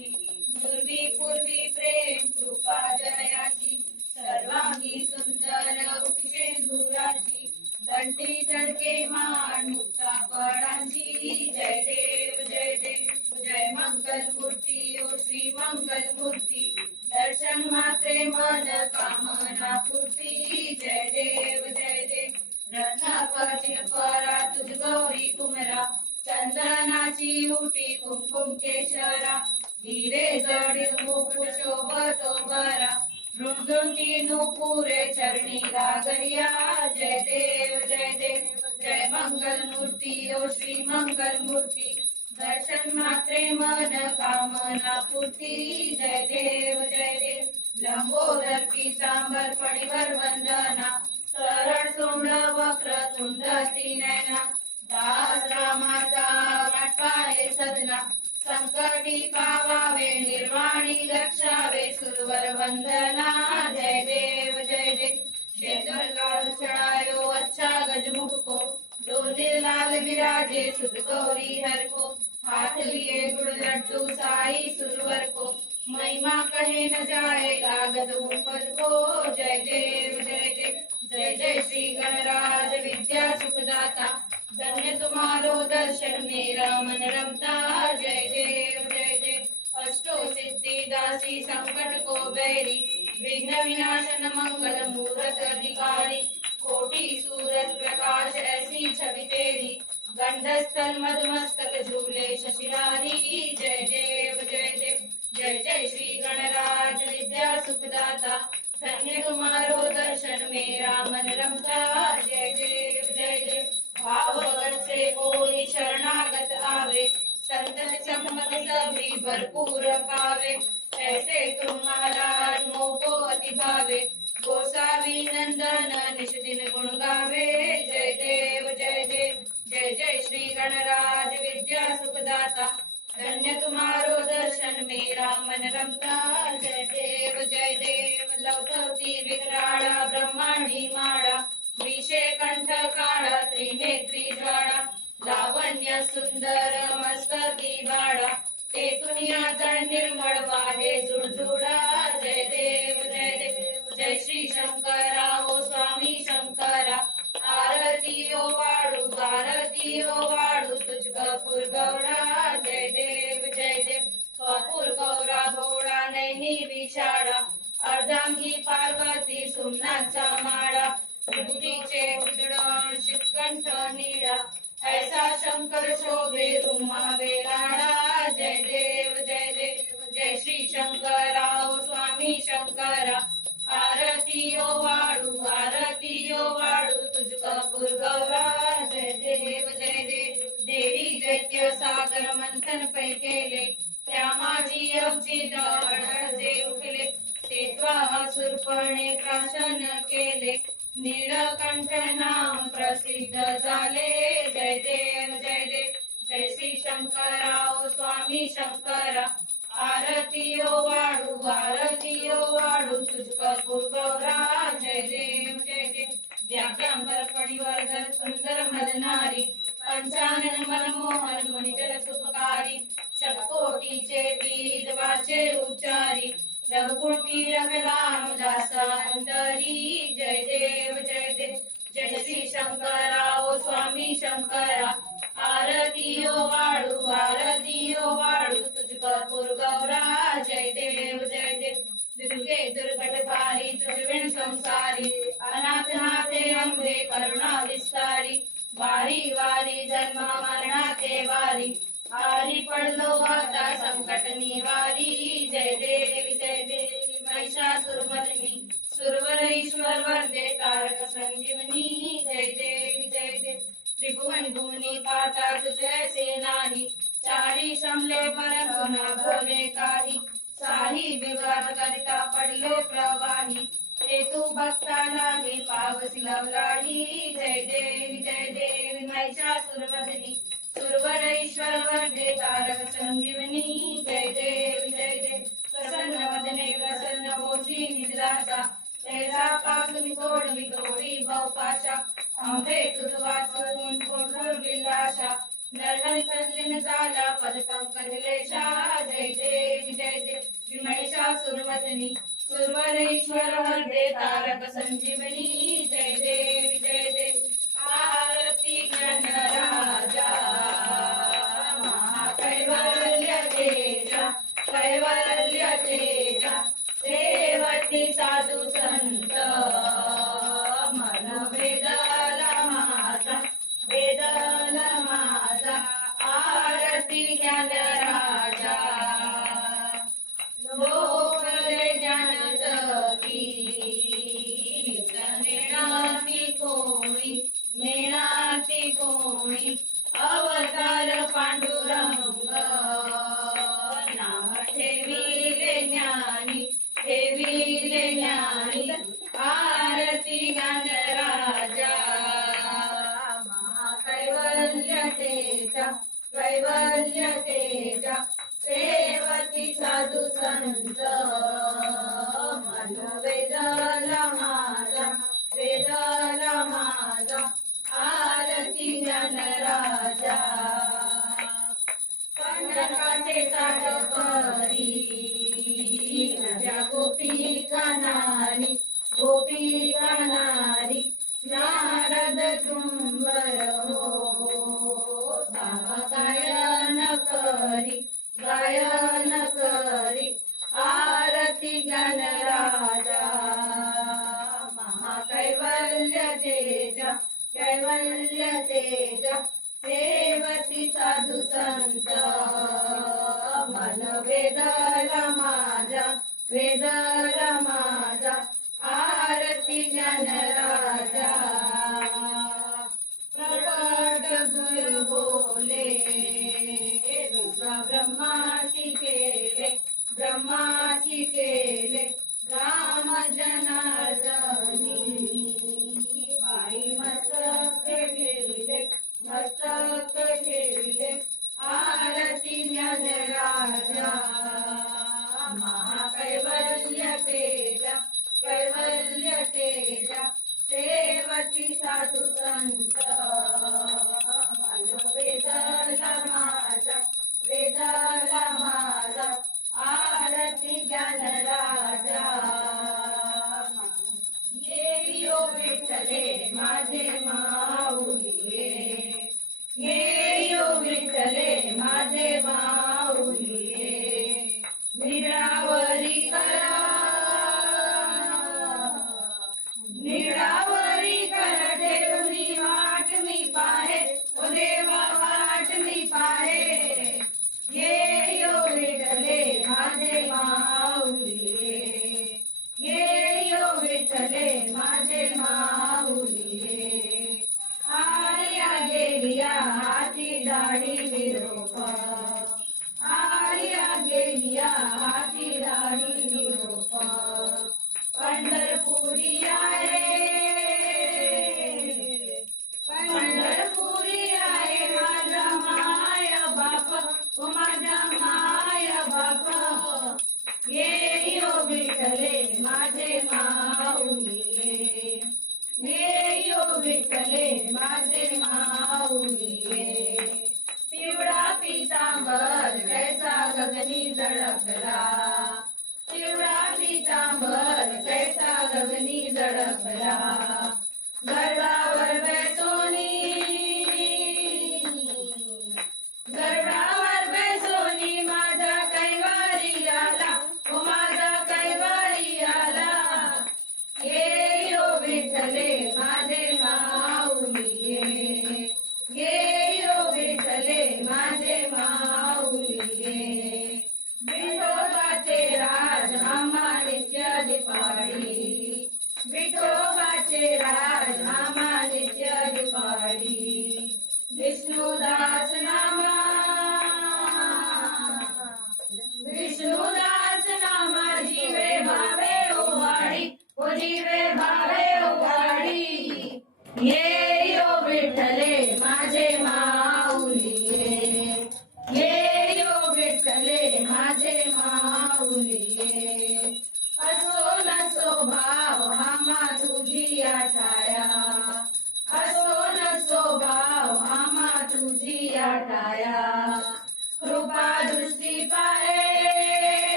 जयाची, दुर्वी पूर्वी प्रेम कृपा जयाची, सर्वांगी सुंदर उठे दुराची, घंटी तडके मान मुक्ता फळांची, जय देव जय देव जय मंगल मूर्ती ओ श्री मंगल मूर्ती, दर्शन मात्रे मन कामना पूर्ती, जय देव जय देव रत्नापाची परा तुझ गौरी कुमरा, चंदनाची उटी कुंकुम केशरा, हिरे जडित मुकुट शोभतो बरा, रुंदुंटी नुपुरे चरणी गागरिया, जय देव जय मंगल मूर्ती ओ श्री मंगल मूर्ती, दर्शन मात्रे मन कामना पूर्ती, जय देव लंबोदर पीतांबर फणीवर वंदना, सरळ सोंड वक्र तुंड त्रिनयना, दास रामाचा वाटपाहे सदना, संकटी पावावे निर्वाणी रक्षावे सुरवर वंदना, जय देव शेखर लाल चढ़ायो अच्छा गजमुख को, डोले लाल विराजे सुध गौरी हर को, हाथ लिए गुड़ लड्डू साई सुरवर को, महिमा कहे न जाए लागत मुफत को, जय देव जय जय श्री गणराज विद्या सुखदाता, धन्य तुम्हारो दर्शन मेरा मन रमता, जय देव अष्टो सिद्धि दासी संकट को बैरी, विघ्न विनाशन मंगल मूरत अधिकारी, कोटि सूरज प्रकाश ऐसी छवि तेरी, गंडस्थल मधुमस्तक झूले शशिहारी, जय देव जय जय श्री गणराज विद्या सुखदाता, धन्य तुम्हारो दर्शन मेरा मन रमता, जय देव भाव भगत से कोई शरणागत आवे, संतत संमत सभी भरपूर पावे, ऐसे तुम महाराज मोको अति भावे, गोसावी नंदन निश दिन गुण गावे, जय देव जय जय श्री गणराज विद्या सुखदाता, धन्य तुम्हारो दर्शन मेरा मन रमता, जय देव लवथवती विकराळा ब्रह्मांडी माळा, विषे कंठ काळा त्रिनेत्री ज्वाळा, लावण्य सुंदर मस्तकी बाळा, तेतुनिया जळ निर्मळ वाहे जुडजुडा, जय देव जय श्री शंकरा ओ स्वामी शंकरा, आरती ओ वाळू तुझ कपूर गौरा, जय देव कपूर गौरा भोळा नैनी विशाळा, अर्धांगी पार्वती सुमनाचा माळा, विभूतीचे उजळण शितकंठ निळा, ऐसा शंकर शोभे रुमावे राणा, जय देव जय श्री शंकरा ओ स्वामी शंकरा, आरती ओ वाळू तुझ कपूर गौरा, जय देव देवी दैत्य सागर मंथन पै केले, त्या माझी अवचित अडचे उठले, ते त्वासुरपणे प्राशन केले, नीलकंठ नाम प्रसिद्ध झाले, जय देव जय श्री शंकरा ओ स्वामी शंकरा, आरती ओ वाळू तुझ कपूर गौरा, जय देव व्याघ्रांबर फणीवर धर सुंदर मदनारी, पंचानन मनमोहन मुनिजन सुखकारी, शतकोटीचे बीज वाचे उच्चारी, रघुकुटी रघ रामदासा अंतरी, जय देव जय श्री शंकरा ओ स्वामी शंकरा, आरती ओ वाळू तुझ कपूर गौरा, जय देव दुर्गे दुर्गटकारी तुझ विण संसारी, अनाथ नाथे अंबे करुणा विस्तारी, वारी वारी जन्म मरणाचे वारी, आरी पडलो आता संकट निवारी, जय देव महिषासुरमर्दिनी, सुरवर ईश्वर वरदे तारक संजीवनी, जय देव त्रिभुवन भुवनी पाता तुझे नाही, चारी समले परंतु न बोले काही, साही विवाद करिता पडले प्रवाही, ते तू भक्ता लागे पावसी लवलाही, जय देव महिषासुरमर्दिनी, सुरवर ईश्वर वरदे तारक संजीवनी, जय देव प्रसन्न वदने प्रसन्न होशी निद्रासा, तेरा पासून सोडली थोडी बहुपाशा, आंबे तुझ वाचून कोंडूर विलाशा, नरहर सजन झाला पदकं कदलेशा, जय देव अमरेश्वर वरदे तारक संजीवनी जय देव जय देव आरती ज्ञान राजा महाकैवल्य तेजा कैवल्य तेजा सेवती साधू संत मन वेदला माझा आरती ज्ञान राजा लोकले ज्ञान जगी नेणाती कोणी अवतार पांडुरंग नाम ठेविले ज्ञानी आरती ज्ञान राजा महाकैवल्य तेजा सेवती साधू संत मन वेदला माझा आरती ज्ञान राजा पंढरकाचे ताट परी नद्या गोपिका नारी नारद तुंबर हो गायन करी आरती ज्ञान राजा महाकैवल्य तेजा सेवती साधू संत मन वेदला माझा आरती ज्ञान राजा प्रकट गुरु बोले ब्रह्माशी केले राम जनार्दनी पायी मस्तक ठेविले आरती ज्ञान राजा महाकैवल्य तेजा सेवती साधू संत वेदला माझा आरती ज्ञान राजा येयो विठ्ठले माझे माऊली येयो विठ्ठले माझे माऊली निरावरी करा ठेवली वाट मी पाहे ओ देवा वाट मी पाहे येयो विठ्ठले माझे माऊली येयो विठ्ठले माझे माऊली आर्या गेलिया हाती दाढी निरोप आर्या गेलिया हाती दाढी निरोप पंढरपुरी आये माझा माया बाप येयो विठ्ठले माझे माऊली येयो विठ्ठले माझे माऊली पिवळा पितांबर कैसा गगनी झळकला पिवळा पितांबर कैसा गगनी झळकला गरुडावर बैसोनी माझा कैवारी आला ओ माझा कैवारी आला येयो विठ्ठले माझे माऊली येयो विठ्ठले माझे माऊली विठोबाचे राज आम्हा नित्य दीपाळी विठोबाचे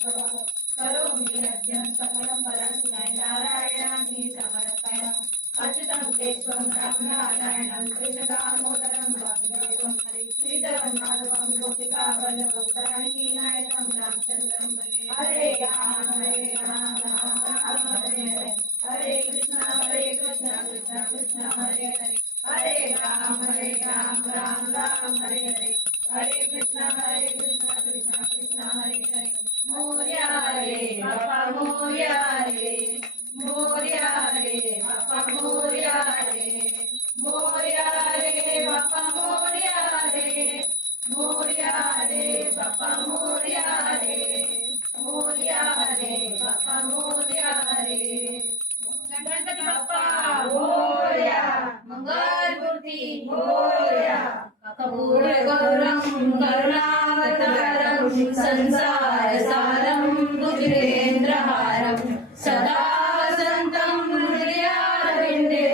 करोमि यज्ञं सकलं परस्मै नारायणाग्नि समर्पयामि अच्युतं केशवं रामनारायणं कृष्णदामोदरं वासुदेवं श्रीधरं माधवं गोपिकावल्लभं जानकीनायकं रामचन्द्रं भजे हरे राम राम राम हरे हरे हरे कृष्ण कृष्ण कृष्ण हरे हरे हरे राम राम राम हरे हरे हरे कृष्ण कृष्ण कृष्ण हरे हरे मोरया रे बापा मोरया रे मोरया रे बापा मोरया रे मोरया रे बापा मोरया रे मोरया रे बापा मोरया रे मोरया रे बापा मोरया रे गणपती बाप्पा मोरया मंगल मूर्ती मोरया कपूर गौरम करुणावतारम संसार सारम भुजगेंद्रहारम सदा वसंतं हृदयारविंदे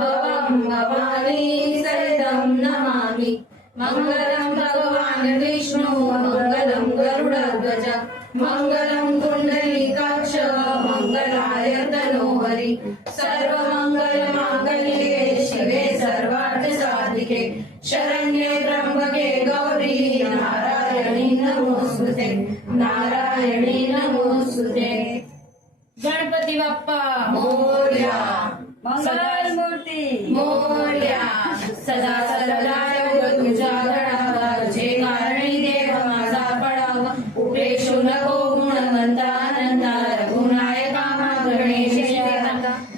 भवं भवानी सहितं नमामि मंगलम भगवान विष्णु मंगलम गरुडध्वज मंगलम कुंडलीकाक्ष मंगलाय तनोहरि सर्वमंगल मांगल्ये शिवे सर्वार्थ साधिके शरण्ये त्र्यंबके गौरी नारायणी नमोस्तुते नारायणी नमोस्तुते गणपती बाप्पा मोरया मंगल मूर्ती मोरया सदा सदाय तुझ्या गणावा जे कारणी देव माझा पडावा उपेशु नको गुणवंतानंदा रघुनायका गणेश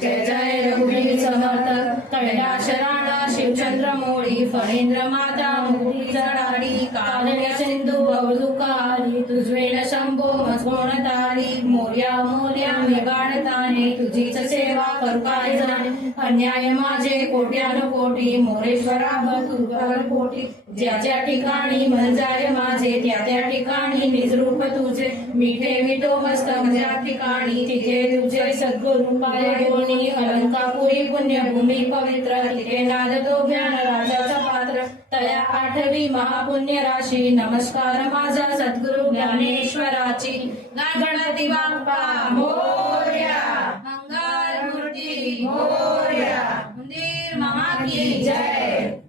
जय जय रघुवीर समर्थ कैलाश राणा शिवचंद्र मोळी फणींद्र माता मुक्ती जडाडी कालण्य सिंधू बौदुकारी तुझवेल शंभो मजगोण तारी मोर्या मोर्या मी बाणताने तुझीच सेवा करू काय जाणे अन्याय माझे कोट्यानु कोटी मोरेश्वरा तू कर कोटी ज्या ज्या ठिकाणी मन जाय माझे त्या त्या ठिकाणी निजरूप तुझे मिठे मिठो मस्तक ज्या ठिकाणी तिथे तुझे सद्गुरु पाय बोलणी अलंकापुरी पुण्यभूमी पवित्र तिथे नादतो ज्ञान राजाचा पात्र तया आठवी महापुण्य राशी नमस्कार माझा सद्गुरु ज्ञानेश्वराची गणपती बाप्पा मोरया मंगल मूर्ती मोरया मंदिर महा की जय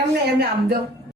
એમને આમ દો